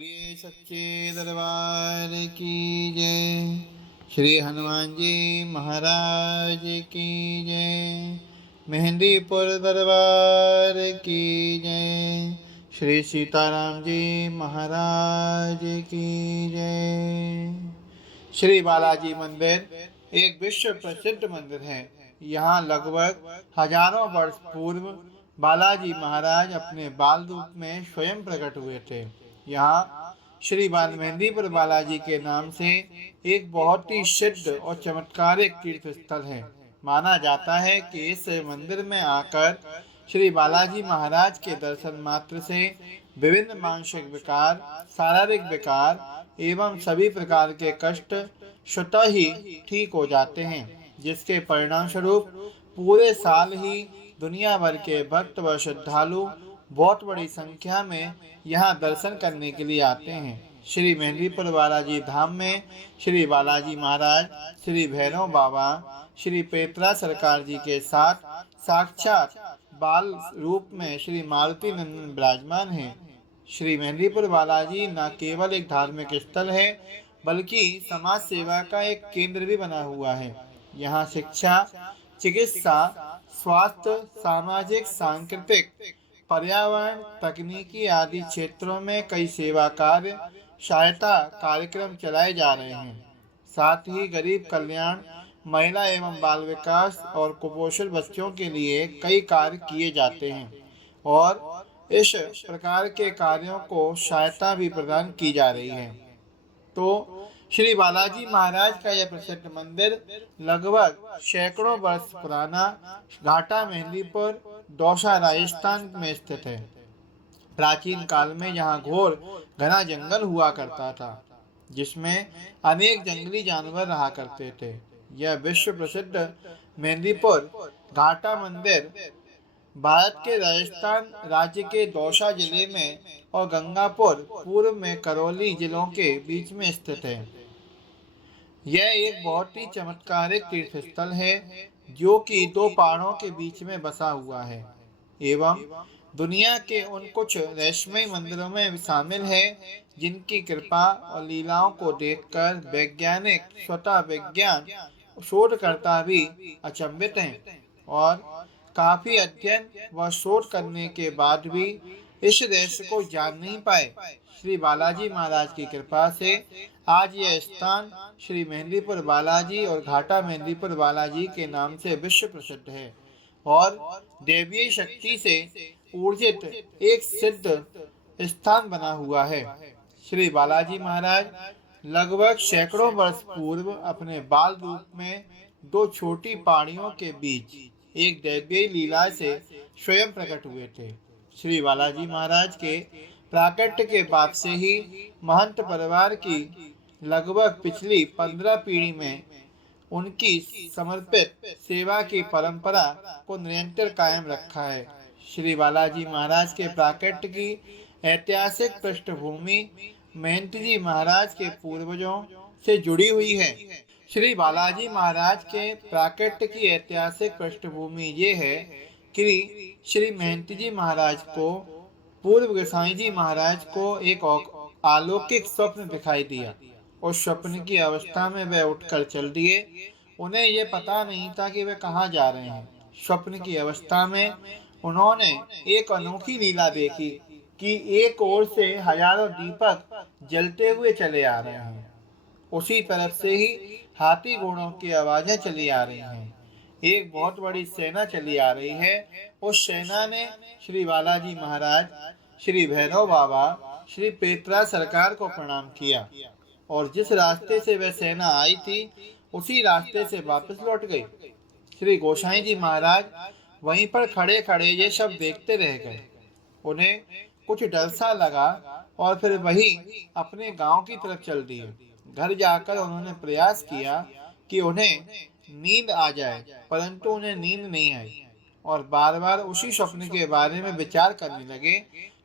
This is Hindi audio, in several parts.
प्रिय सच्चे दरबार की जय। श्री हनुमान जी महाराज की जय। मेहंदीपुर दरबार की जय। श्री सीताराम जी महाराज की जय। श्री बालाजी मंदिर एक विश्व प्रसिद्ध मंदिर है। यहाँ लगभग हजारों वर्ष पूर्व बालाजी महाराज अपने बाल रूप में स्वयं प्रकट हुए थे। यहाँ श्री बाल मेहंदीपुर बालाजी के नाम से एक बहुत ही सिद्ध और चमत्कारिक तीर्थ स्थल है। माना जाता है कि इस मंदिर में आकर श्री बालाजी महाराज के दर्शन मात्र से विभिन्न मानसिक विकार, शारीरिक विकार एवं सभी प्रकार के कष्ट स्वतः ही ठीक हो जाते हैं, जिसके परिणाम स्वरूप पूरे साल ही दुनिया भर के भक्त व श्रद्धालु बहुत बड़ी संख्या में यहाँ दर्शन करने के लिए आते हैं। श्री मेहंदीपुर बालाजी धाम में श्री बालाजी महाराज, श्री भैरव बाबा, श्री पेत्रा सरकार जी के साथ साक्षात बाल रूप में श्री मारुति नंदन विराजमान हैं। श्री मेहंदीपुर बालाजी न केवल एक धार्मिक स्थल है, बल्कि समाज सेवा का एक केंद्र भी बना हुआ है। यहाँ शिक्षा, चिकित्सा, स्वास्थ्य, सामाजिक, सांस्कृतिक, पर्यावरण, तकनीकी आदि क्षेत्रों में कई सेवा कार्य, सहायता कार्यक्रम चलाए जा रहे हैं। साथ ही गरीब कल्याण, महिला एवं बाल विकास और कुपोषित बच्चों के लिए कई कार्य किए जाते हैं और इस प्रकार के कार्यों को सहायता भी प्रदान की जा रही है। तो श्री बालाजी महाराज का यह प्रसिद्ध मंदिर लगभग सैकड़ों वर्ष पुराना घाटा मेहंदीपुर दौसा राजस्थान में स्थित है। प्राचीन काल में यहाँ घोर घना जंगल हुआ करता था, जिसमें अनेक जंगली जानवर रहा करते थे। यह विश्व प्रसिद्ध मेहंदीपुर घाटा मंदिर भारत के राजस्थान राज्य के दौसा जिले में और गंगापुर पूर्व में करौली जिलों के बीच में स्थित है। यह एक बहुत ही चमत्कारिक तीर्थ स्थल है, जो कि दो पहाड़ों के बीच में बसा हुआ है एवं दुनिया के उन कुछ रहस्यमय मंदिरों में शामिल है, जिनकी कृपा और लीलाओं को देखकर वैज्ञानिक, स्वतः विज्ञान शोधकर्ता भी अचंभित हैं और काफी अध्ययन व शोध करने के बाद भी इस रहस्य को जान नहीं पाए। श्री बालाजी महाराज की कृपा से आज यह स्थान श्री मेहंदीपुर बालाजी और घाटा मेहंदीपुर बालाजी के नाम से विश्व प्रसिद्ध है और दैवीय शक्ति से ऊर्जित एक सिद्ध स्थान बना हुआ है। श्री बालाजी महाराज लगभग सैकड़ों वर्ष पूर्व अपने बाल रूप में दो छोटी पहाड़ियों के बीच एक दैवीय लीला से स्वयं प्रकट हुए थे। श्री बालाजी महाराज के प्राकट्य के बाद से ही महंत परिवार की लगभग पिछली 15 पीढ़ी में उनकी समर्पित सेवा की परंपरा को निरंतर कायम रखा है। श्री बालाजी महाराज के प्राकट्य की ऐतिहासिक पृष्ठभूमि महंत जी महाराज के पूर्वजों से जुड़ी हुई है। श्री बालाजी महाराज के प्राकट्य की ऐतिहासिक पृष्ठभूमि ये है कि श्री महंत जी महाराज को पूर्व गोसाई जी महाराज को एक अलौकिक स्वप्न दिखाई दिया। उस स्वप्न की अवस्था में वे उठकर चल दिए। उन्हें ये पता नहीं था कि वे कहाँ जा रहे हैं। स्वप्न की अवस्था में उन्होंने एक अनोखी लीला देखी कि एक ओर से हजारों दीपक जलते हुए चले आ रहे हैं, उसी तरफ से ही हाथी घोड़ों की आवाजें चली आ रही हैं। एक बहुत बड़ी सेना चली आ रही है। उस सेना ने श्री बालाजी महाराज, श्री भैरव बाबा, श्री पेत्रा सरकार को प्रणाम किया और जिस रास्ते से वह सेना आई थी उसी रास्ते से वापस लौट गई। श्री गोसाई जी महाराज वहीं पर खड़े खड़े ये सब देखते रह गए। उन्हें कुछ डर सा लगा और फिर वही अपने गांव की तरफ चल दिए। घर जाकर उन्होंने प्रयास किया कि उन्हें नींद आ जाए, परंतु उन्हें नींद नहीं आई और बार बार उसी स्वप्न के बारे में विचार करने लगे।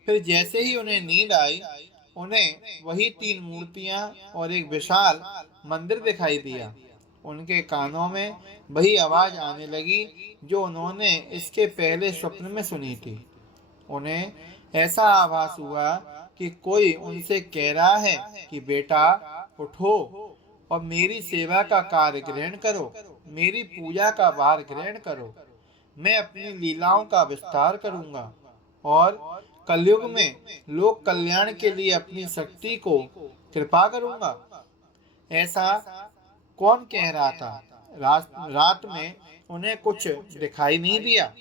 फिर जैसे ही उन्हें नींद आई, उन्हें वही 3 मूर्तियां और एक विशाल मंदिर दिखाई दिया। उनके कानों में वही आवाज आने लगी जो उन्होंने इसके पहले स्वप्न में सुनी थी। उन्हें ऐसा आभास हुआ कि कोई उनसे कह रहा है कि बेटा उठो और मेरी सेवा का कार्य ग्रहण करो, मेरी पूजा का भार ग्रहण करो। मैं अपनी लीलाओं का विस्तार करूंगा और कलयुग में लोक कल्याण के लिए अपनी शक्ति को कृपा करूंगा। ऐसा कौन कह रहा था? रात में उन्हें कुछ दिखाई नहीं दिया।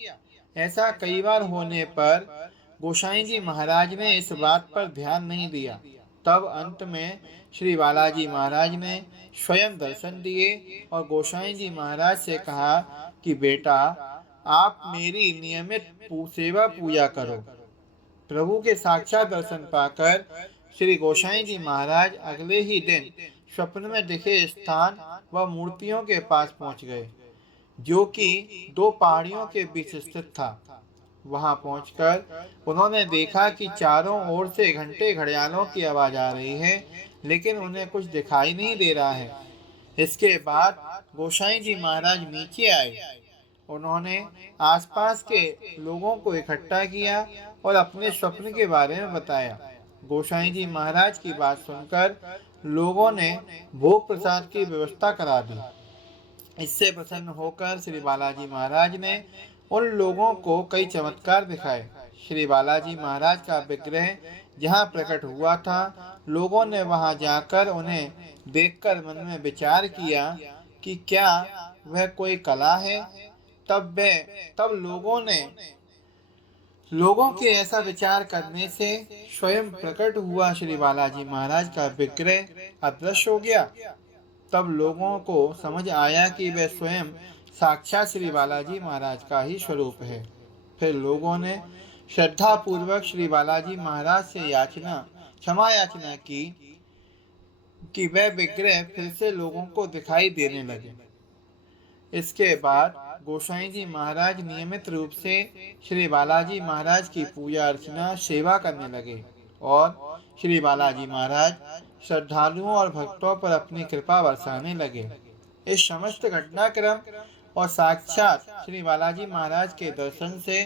ऐसा कई बार होने पर गोसाई जी महाराज ने इस बात पर ध्यान नहीं दिया। तब अंत में श्री बालाजी महाराज ने स्वयं दर्शन दिए और गोसाई जी महाराज से कहा कि बेटा, आप मेरी नियमित सेवा पूजा करो। प्रभु के साक्षात दर्शन पाकर श्री गोसाई जी महाराज अगले ही दिन स्वप्न में दिखे स्थान व मूर्तियों के पास पहुंच गए, जो कि दो पहाड़ियों के बीच स्थित था। वहां पहुंचकर उन्होंने देखा कि चारों ओर से घंटे घड़ियालों की आवाज आ रही है, लेकिन उन्हें कुछ दिखाई नहीं दे रहा है। इसके बाद गोसाई जी महाराज नीचे आए। उन्होंने आसपास के लोगों को इकट्ठा किया और अपने स्वप्न के बारे में बताया। गोसाई जी महाराज की बात सुनकर लोगों ने भोग प्रसाद की व्यवस्था करा दी। इससे प्रसन्न होकर श्री बालाजी महाराज ने उन लोगों को कई चमत्कार दिखाए। श्री बालाजी महाराज का विग्रह जहाँ प्रकट हुआ था, लोगों ने वहां जाकर उन्हें देखकर मन में विचार किया कि क्या वह कोई कला है। तब लोगों के ऐसा विचार करने से स्वयं प्रकट हुआ श्री बालाजी महाराज का विग्रह अदृश्य हो गया। तब लोगों को समझ आया कि वह स्वयं साक्षात श्री बालाजी महाराज का ही स्वरूप है। फिर लोगों ने श्रद्धा पूर्वक श्री बालाजी महाराज से क्षमा याचना की कि वह विग्रह फिर से लोगों को दिखाई देने लगे। इसके बाद गोसाई जी महाराज नियमित रूप से श्री बालाजी महाराज की पूजा अर्चना सेवा करने लगे और श्री बालाजी महाराज श्रद्धालुओं और भक्तों पर अपनी कृपा बरसाने लगे। इस समस्त घटनाक्रम और साक्षात श्री बालाजी महाराज के दर्शन से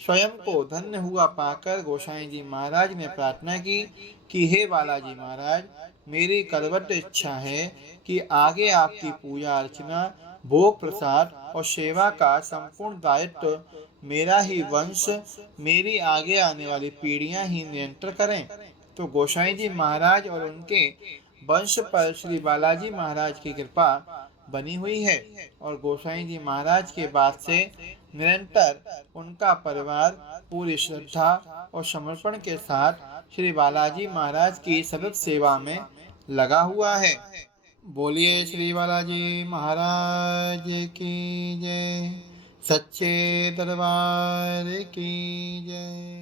स्वयं को धन्य हुआ पाकर गोसाई जी महाराज ने प्रार्थना की कि हे बालाजी महाराज, मेरी करवट इच्छा है कि आगे आपकी पूजा अर्चना, भोग प्रसाद और सेवा का संपूर्ण दायित्व मेरा ही वंश, मेरी आगे आने वाली पीढ़ियां ही नियंत्रण करें। तो गोसाई जी महाराज और उनके वंश पर श्री बालाजी महाराज की कृपा बनी हुई है और गोसाई जी महाराज के बाद से निरंतर उनका परिवार पूरी श्रद्धा और समर्पण के साथ श्री बालाजी महाराज की सतत सेवा में लगा हुआ है। बोलिए श्री बालाजी महाराज की जय। सच्चे दरबार की जय।